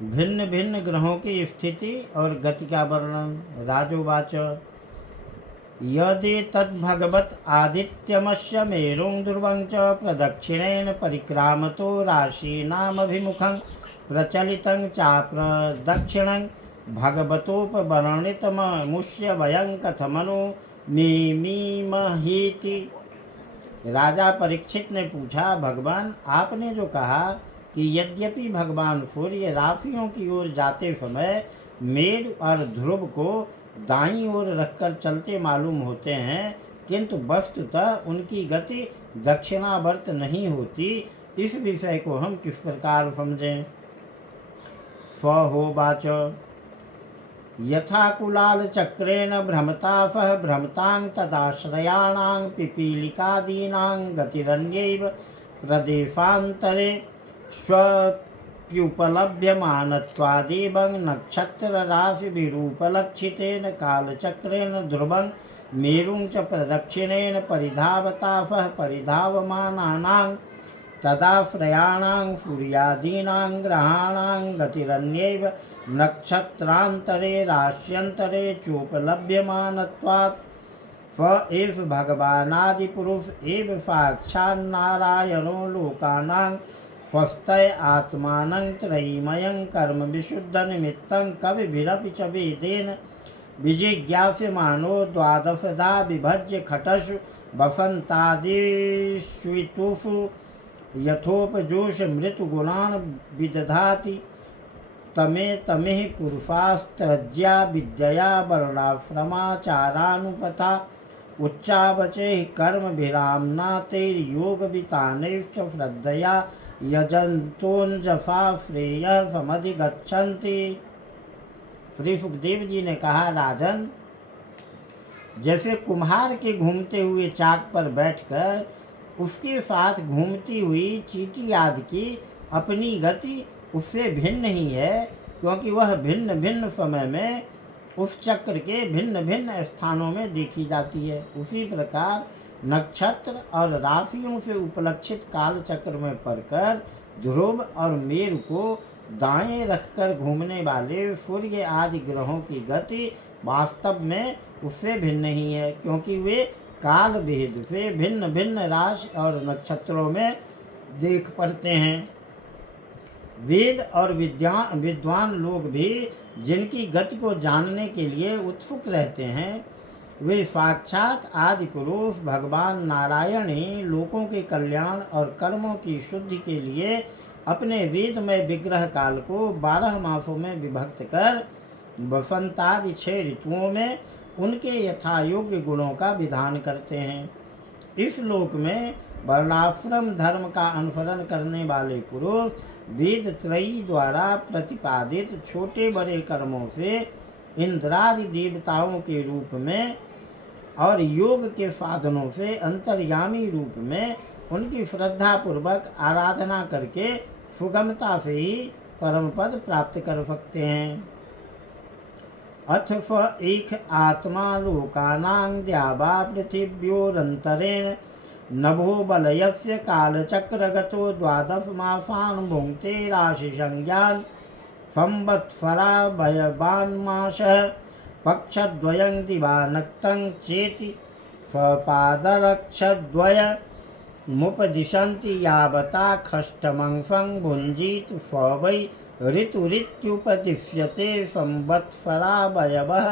भिन्न भिन्न ग्रहों की स्थिति और गति का वर्णन। राजोवाच यदि तद्भगवत् आदित्यमस्य मेरुं ध्रुवं च प्रदक्षिणेन परिक्रामतो राशीनामभिमुखं प्रचलितं चाप्रदक्षिणं भगवतोपवर्णितममुष्य वयं कथमनु मीमीमहीति। राजा परीक्षित ने पूछा, भगवान आपने जो कहा कि यद्यपि भगवान सूर्य राशियों की ओर जाते समय मेरु और ध्रुव को दाईं ओर रखकर चलते मालूम होते हैं, किंतु वस्तुतः उनकी गति दक्षिणावर्त नहीं होती, इस विषय को हम किस प्रकार समझें। स्वहोवाच यथा कुलालचक्रेण भ्रमतापः भ्रमतां तदाश्रयाणां पिपीलिकादीनां गतिरन्यैव प्रदेशान्तरे स्वप्युपलभ्यमानत्वादेवं नक्षत्रराशिभिरुपलक्षितेन कालचक्रेण ध्रुवं मेरुं च प्रदक्षिणेन परिधावतापः परिधावमानानां तदाश्रयाणां सूर्यादीनां ग्रहाणां गतिरन्यैव नक्षत्रान्तरे राश्यन्तरे चोपलभ्यमानत्वात् स एष भगवानादिपुरुष एव साक्षान्नारायणो लोकानां स्वस्थय आत्मानं त्रयीमयं कर्म विशुद्धनिमित्तं कविभिरपि च वेदेन विजिज्ञास्यमानो द्वादशधा विभज्य खटसु वसन्तादिष्वितुषु यथोपजोषमृतगुणान् विदधाति तमेह पुरुषास्त्रज्या विद्यया वर्णाश्रमाचारानुपथा उच्चावचैः कर्मभिराम्नातैर्योगवितानैश्च श्रद्धया यजन्तोऽञ्जसा श्रेयः समधिगच्छन्ति। श्री सुखदेव जी ने कहा, राजन, जैसे कुम्हार के घूमते हुए चाक पर बैठकर उसके साथ घूमती हुई चींटी आदि की अपनी गति उससे भिन्न ही है, क्योंकि वह भिन्न भिन्न समय में उस चक्र के भिन्न भिन्न स्थानों में देखी जाती है। उसी प्रकार नक्षत्र और राशियों से उपलक्षित काल चक्र में पड़कर ध्रुव और मेरु को दाएं रखकर घूमने वाले सूर्य आदि ग्रहों की गति वास्तव में उससे भिन्न ही है, क्योंकि वे काल भेद से भिन्न भिन्न राशि और नक्षत्रों में देख पड़ते हैं। वेद और विद्वान लोग भी जिनकी गति को जानने के लिए उत्सुक रहते हैं, वे साक्षात आदि पुरुष भगवान नारायण ही लोकों के कल्याण और कर्मों की शुद्धि के लिए अपने वेदमय विग्रह काल को 12 मासों में विभक्त कर वसंतादि 6 ऋतुओं में उनके यथायोग्य गुणों का विधान करते हैं। इस लोक में वर्णाश्रम धर्म का अनुसरण करने वाले पुरुष वेद त्रयी द्वारा प्रतिपादित छोटे बड़े कर्मों से इंद्रादि देवताओं के रूप में और योग के साधनों से अंतर्यामी रूप में उनकी श्रद्धा पूर्वक आराधना करके सुगमता से ही परम पद प्राप्त कर सकते हैं। अथ स एक आत्मा लोकानां द्यावा पृथिव्योरन्तरेण नभो बलयस्य कालचक्रगतो 12 मासान् भुङ्क्ते राशिसंज्ञान् संवत्सरावयवान्मासः पक्षद्वयं दिवानक्तं चेति स्वपादरक्षद्वयमुपदिशन्ति यावता खष्टमंसं भुञ्जीत स वै ऋतुरित्युपदिश्यते संवत्सरावयवः।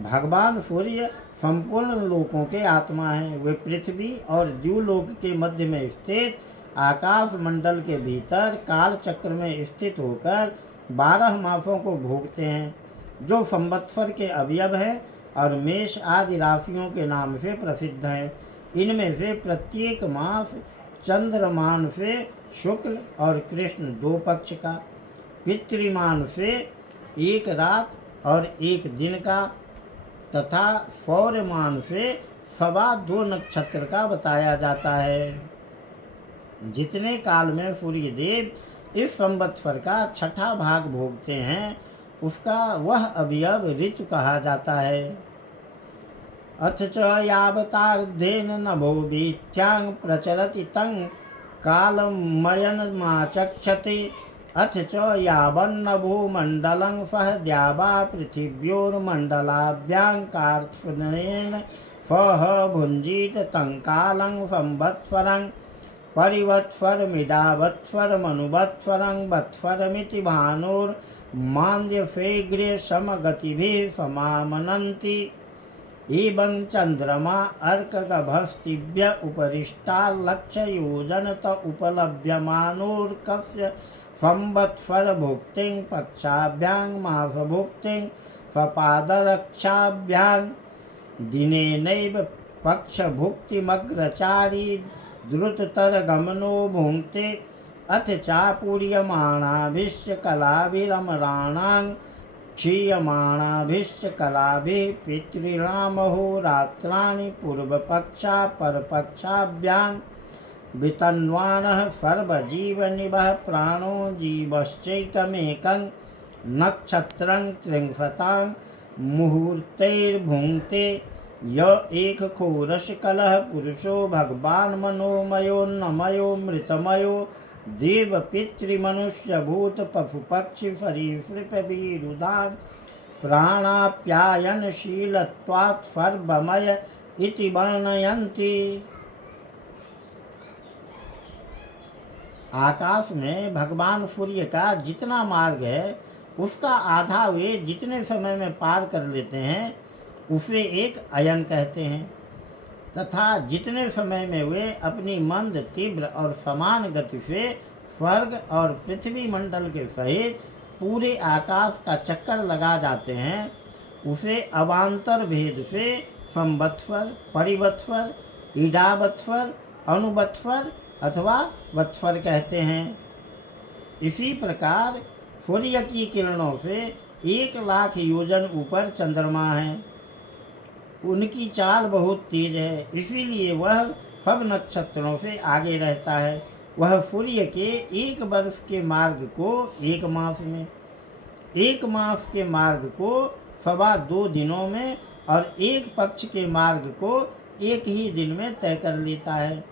भगवान सूर्य संपूर्ण लोकों के आत्मा हैं। वे पृथ्वी और द्युलोक के मध्य में स्थित आकाश मंडल के भीतर काल चक्र में स्थित होकर 12 मासों को भोगते हैं, जो संवत्सर के अवयव है और मेष आदि राशियों के नाम से प्रसिद्ध है। इनमें से प्रत्येक मास चंद्रमान से शुक्ल और कृष्ण 2 पक्ष का, पितृमान से 1 रात और 1 दिन का तथा सौर्यमान से 2.25 नक्षत्र का बताया जाता है। जितने काल में सूर्य देव इस संवत्सर का 6ठा भाग भोगते हैं, उसका वह अवयव ऋतु कहा जाता है। अथ च यावतार्धेन नभो वीथ्यां प्रचरति तं कालमयनमाचक्षते अथ च यावन्न भूमण्डलं फः द्यावा पृथिव्योर्मण्डलाभ्याङ्कार्थनेन फः भुञ्जीत तं कालं संवत्सरं परिवत्सरमिडावत्सरमनुवत्सरं वत्सरमिति भानुर्मान्द्यफेग्रे समगतिभिः समामनन्ति एवं चंद्रमा अर्कगभस्तिभ्य उपरिष्टाल्लक्षयोजनत उपलभ्यमानोर्कस्य संवत्सरभुक्तिं पक्षाभ्यां मासभुक्तिं स्वपादरक्षाभ्यां दिनेनैव पक्षभुक्तिमग्रचारी द्रुततरगमनो भुङ्क्ते अथ चापूर्यमाणाभिश्च कलाभिरमराणां क्षीयमाणाभिश्च कलाभिः पितॄणामहोरात्राणि पूर्वपक्षा परपक्षाभ्यां वितन्वानः सर्वजीवनिभः प्राणो जीवश्चैकमेकं नक्षत्रं त्रिंशतां मुहूर्तैर्भुङ्क्ते य एकखोरसकलः पुरुषो भगवान् मनोमयोन्नमयो मृतमयो देवपितृमनुष्यभूत पशुपक्षि सरीसृपविरुदान् प्राणाप्यायनशीलत्वात् सर्वमय इति वर्णयन्ति। आकाश में भगवान सूर्य का जितना मार्ग है उसका आधा वे जितने समय में पार कर लेते हैं उसे एक अयन कहते हैं, तथा जितने समय में वे अपनी मंद तीव्र और समान गति से स्वर्ग और पृथ्वी मंडल के सहित पूरे आकाश का चक्कर लगा जाते हैं उसे अवान्तर भेद से संवत्सर, परिवत्सर, ईडावत्सर, अनुवत्सर अथवा वत्सर कहते हैं। इसी प्रकार सूर्य की किरणों से 1,00,000 योजन ऊपर चंद्रमा है। उनकी चाल बहुत तेज है, इसीलिए वह सब नक्षत्रों से आगे रहता है। वह सूर्य के 1 वर्ष के मार्ग को 1 मास में, 1 मास के मार्ग को 2.25 दिनों में और 1 पक्ष के मार्ग को 1 ही दिन में तय कर लेता है।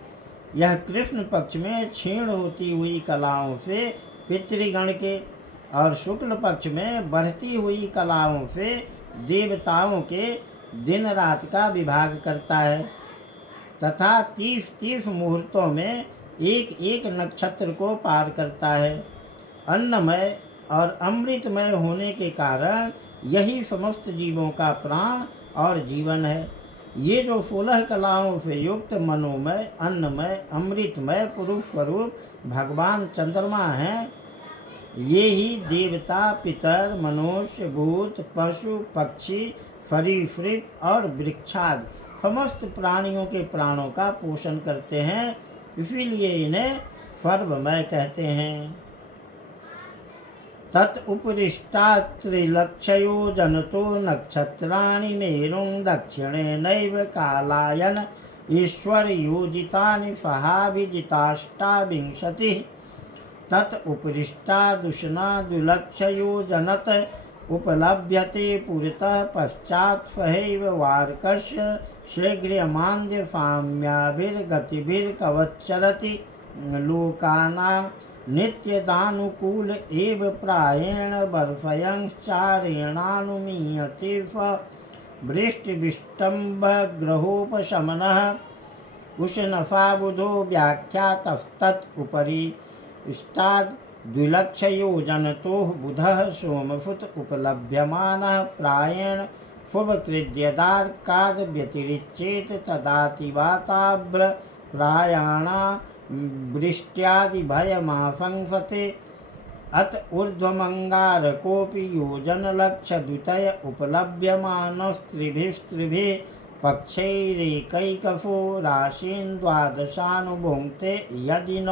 यह कृष्ण पक्ष में क्षीण होती हुई कलाओं से पितृगण के और शुक्ल पक्ष में बढ़ती हुई कलाओं से देवताओं के दिन रात का विभाग करता है तथा 30 मुहूर्तों में एक नक्षत्र को पार करता है। अन्नमय और अमृतमय होने के कारण यही समस्त जीवों का प्राण और जीवन है। ये जो 16 कलाओं से युक्त मनोमय, अन्नमय, अमृतमय पुरुष स्वरूप भगवान चंद्रमा हैं, ये ही देवता, पितर, मनुष्य, भूत, पशु, पक्षी, सरीसृप और वृक्षादि समस्त प्राणियों के प्राणों का पोषण करते हैं, इसीलिए इन्हें सर्वमय कहते हैं। तत् उपरिष्टात्रिलक्षयो जनतो नक्षत्राणि मेरुं दक्षिणेनैव कालायन ईश्वर योजितानि सहाभिजिताष्टाविंशतिः तत् उपरिष्टादुष्णा दुलक्षयो जनत उपलभ्यते पुरतः पश्चात् सहैव वार्कस्य शीघ्रमान्द्य साम्याभिर्गतिभिर्कवच्चरति लोकानां नित्यदानुकूल एव प्रायेण वर्षयंश्चारेणानुमीयते स वृष्टिविष्टम्भग्रहोपशमनः उष्णफाबुधो व्याख्यातस्तत् उपरि इष्टाद् द्विलक्षयोजनतो बुधः सोमसुत उपलभ्यमानः प्रायेण शुभकृद्यदार्काद् व्यतिरिच्येत तदातिवाताभ्र प्रायाणा वृष्ट्यादिभयमाशंसते अत ऊर्ध्वमङ्गारकोऽपि योजनलक्षद्वितय उपलभ्यमानस्त्रिभिस्त्रिभिः पक्षैरेकैकशो राशीन् द्वादशानुभुङ्क्ते यदि न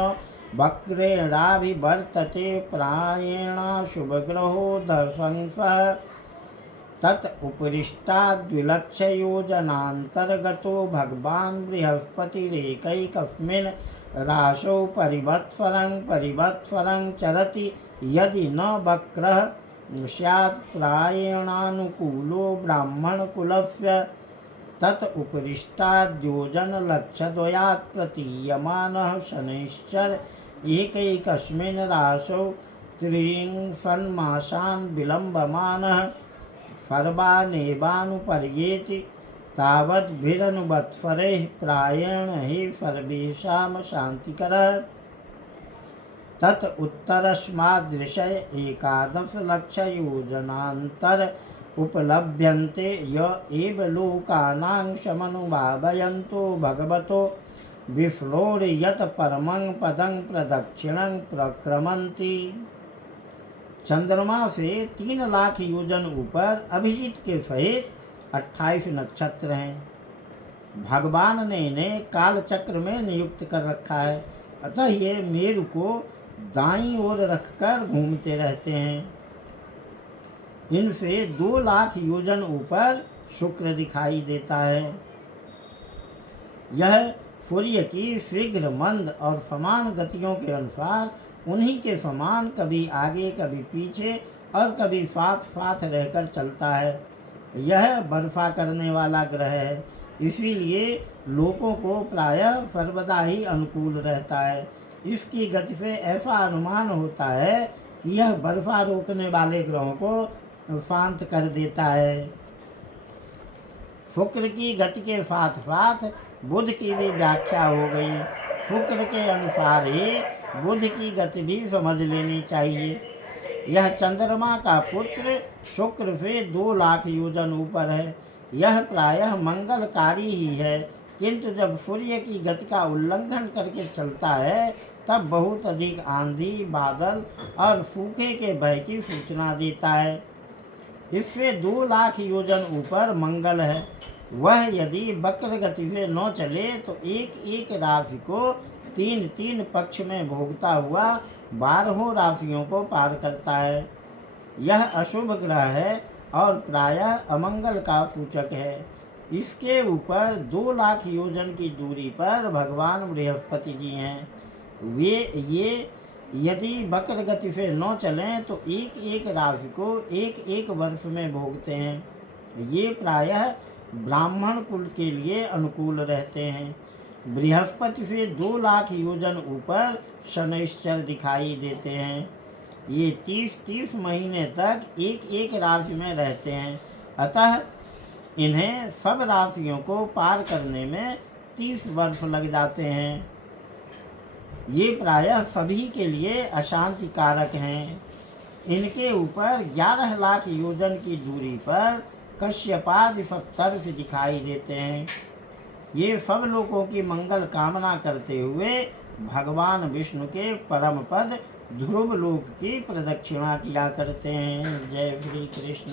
वक्रेणाभिवर्तते प्रायेण शुभग्रहो दशंसः तत् उपरिष्टाद्विलक्षयोजनान्तर्गतो भगवान् बृहस्पतिरेकैकस्मिन् राशौ परिवत्सरं चरति यदि न वक्रः स्यात् प्रायेणानुकूलो ब्राह्मणकुलस्य तत उपरिष्टाद्योजन लक्षद्वयात् प्रतीयमानः शनैश्चर एकैकस्मिन् राशौ त्रिंशन्मासान् विलम्बमानः फर्वानेवानुपर्येति तावद्भिरनुवत्सरैः प्रायेण हि सर्वेषां शान्तिकरः। तत् उत्तरस्मादृशय 11,00,000 उपलभ्यन्ते य एव लोकानां समनुभावयन्तो भगवतो विफ्लोर्यत् परमं पदं प्रदक्षिणं प्रक्रमन्ति। चंद्रमा से 3 लाख योजन ऊपर अभिजीत के सहित 28 नक्षत्र हैं। भगवान ने इन्हें काल चक्र में नियुक्त कर रखा है, अतः ये मेरु को दाईं ओर रखकर घूमते रहते हैं। इनसे 2 लाख योजन ऊपर शुक्र दिखाई देता है। यह सूर्य की शीघ्र मंद और समान गतियों के अनुसार उन्हीं के समान कभी आगे कभी पीछे और कभी साथ साथ रहकर चलता है। यह वर्षा करने वाला ग्रह है, इसीलिए लोगों को प्रायः सर्वदा ही अनुकूल रहता है। इसकी गति से ऐसा अनुमान होता है कि यह वर्षा रोकने वाले ग्रहों को शांत कर देता है। शुक्र की गति के साथ साथ बुध की भी व्याख्या हो गई। शुक्र के अनुसार ही बुध की गति भी समझ लेनी चाहिए। यह चंद्रमा का पुत्र शुक्र से 2 लाख योजन ऊपर है। यह प्रायः मंगलकारी ही है, किंतु जब सूर्य की गति का उल्लंघन करके चलता है तब बहुत अधिक आंधी, बादल और सूखे के भय की सूचना देता है। इससे 2 लाख योजन ऊपर मंगल है। वह यदि वक्र गति से न चले तो एक एक राशि को 3-3 पक्ष में भोगता हुआ 12 राशियों को पार करता है। यह अशुभ ग्रह है और प्रायः अमंगल का सूचक है। इसके ऊपर 2 लाख योजन की दूरी पर भगवान बृहस्पति जी हैं। ये यदि वक्र गति से न चलें तो एक एक राशि को एक एक वर्ष में भोगते हैं। ये प्रायः ब्राह्मण कुल के लिए अनुकूल रहते हैं। बृहस्पति से 2 लाख योजन ऊपर शनैश्चर दिखाई देते हैं। ये 30-30 महीने तक एक एक राशि में रहते हैं, अतः इन्हें सब राशियों को पार करने में 30 वर्ष लग जाते हैं। ये प्रायः सभी के लिए अशांति कारक हैं। इनके ऊपर 11 लाख योजन की दूरी पर कश्यपादि सप्तर्षि दिखाई देते हैं। ये सब लोगों की मंगल कामना करते हुए भगवान विष्णु के परम पद ध्रुव लोक की प्रदक्षिणा किया करते हैं। जय श्री कृष्ण।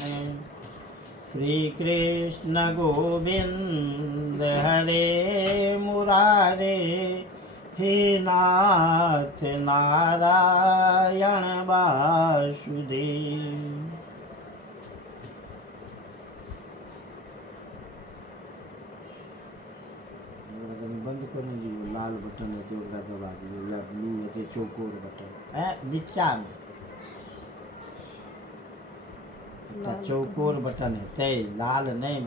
श्री कृष्ण गोविंद हरे मुरारे, हे नाथ नारायण वासुदेव। बंद करने दीजिए, लाल बटन है तो दबा दीजिए, या ब्लू है तो चौकोर बटन है नीचा में चौकोर बटन है, लाल नहीं।